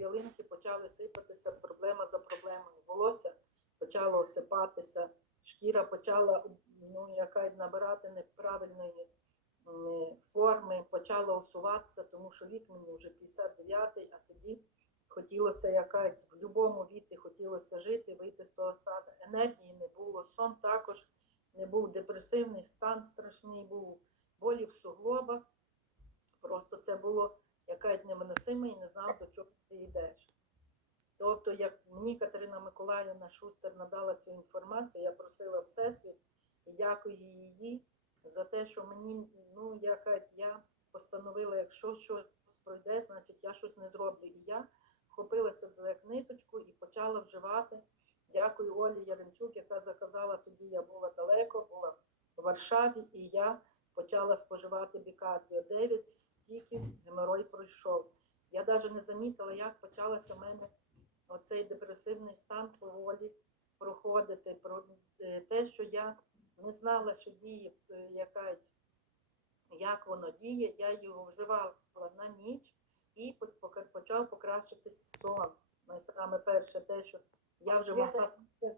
з ялинки почали сипатися проблема за проблемою. Волосся почало осипатися, шкіра почала ну, яка набирати неправильної форми, почала усуватися, тому що вік мені вже 59-й, а тоді хотілося якась в будь-якому віці хотілося жити, вийти з того стану. Енергії не було, сон також не був, депресивний стан страшний був, болі в суглобах. Просто це було якась невиносиме і не знав, до чого ти йдеш. Тобто, як мені Катерина Миколаївна Шустер надала цю інформацію, я просила Всесвіт і дякую їй за те, що мені, ну, якась я постановила, якщо щось пройде, значить я щось не зроблю. І я вхопилася за ниточку і почала вживати. Дякую Олі Яремчук, яка заказала тоді. Я була далеко, була в Варшаві, і я почала споживати бікардіо. 9 стіків геморой пройшов. Я навіть не замітила, як почалося в мене оцей депресивний стан поволі проходити. Про е, те, що я не знала, що діє е, якась, як воно діє, я його вживала на ніч і почав покращитись сон. Найсаме перше, те, що я вже могла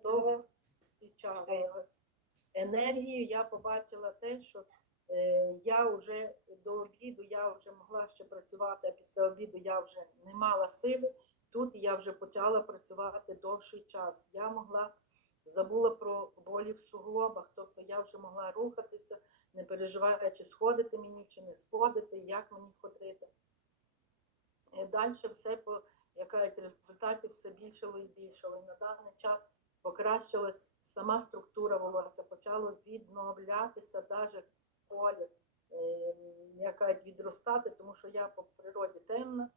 довго під час енергію, я побачила те, що я вже до обіду я вже могла ще працювати, а після обіду я вже не мала сили. Тут я вже почала працювати довший час. Я могла забула про болі в суглобах, тобто я вже могла рухатися, не переживаючи, сходити мені чи не сходити, як мені ходити. Далі все по якась результатів все більшало і більшало. І на даний час покращилась сама структура волосся, почало відновлятися навіть колір, е, відростати, тому що я по природі темна,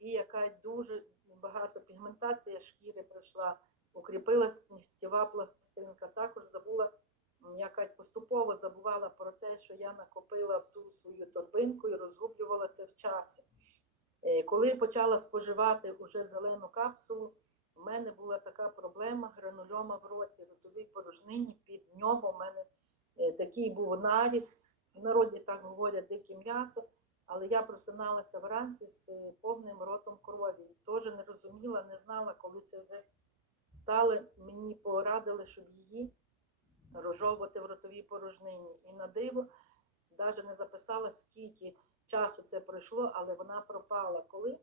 і якась дуже багато пігментація шкіри пройшла, укріпилась нігтєва пластинка. Також забула, м, якась поступово забувала про те, що я накопила в ту свою торбинку і розгублювала це в часі. Е, Коли почала споживати уже зелену капсулу, у мене була така проблема гранульома в роті, ротовій порожнині під ньому. У мене такий був наріз, в народі так говорять дике м'ясо, але я просиналася вранці з е, повним ротом крові. Теж не розуміла, не знала, коли це вже стали. Мені порадили, щоб її розжовувати в ротовій порожнині. І на диво навіть не записала, скільки часу це пройшло, але вона пропала. Коли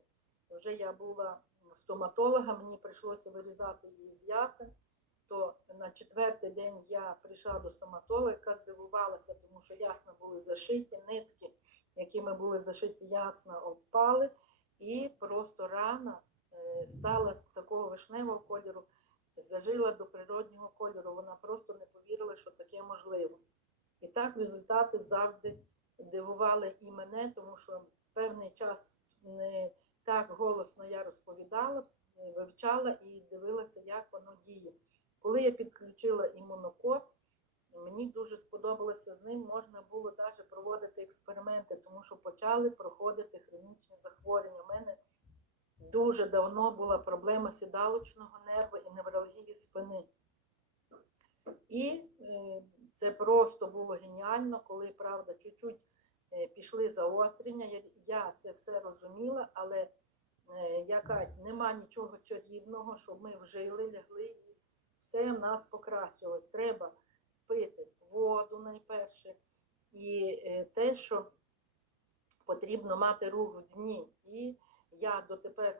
вже я була стоматолога, мені прийшлося вирізати її з ясен, то на четвертий день я прийшла до стоматолога, здивувалася, тому що ясна були зашиті, нитки, якими були зашиті ясна, впали, і просто рана е, стала з такого вишневого кольору, зажила до природнього кольору. Вона просто не повірила, що таке можливо. І так результати завжди дивували і мене, тому що певний час не так голосно я розповідала, вивчала і дивилася, як воно діє. Коли я підключила імунокод, мені дуже сподобалося з ним, можна було навіть проводити експерименти, тому що почали проходити хронічні захворювання. У мене дуже давно була проблема сідалочного нерва і невралгії спини. І е, це просто було геніально, коли, правда, чуть-чуть е, пішли заострення. Я, я це все розуміла, але е, яка нема нічого чарівного, щоб ми вжили, лягли, все нас покращилось. Треба пити воду найперше. І е, те, що потрібно мати рух в дні. І я дотепер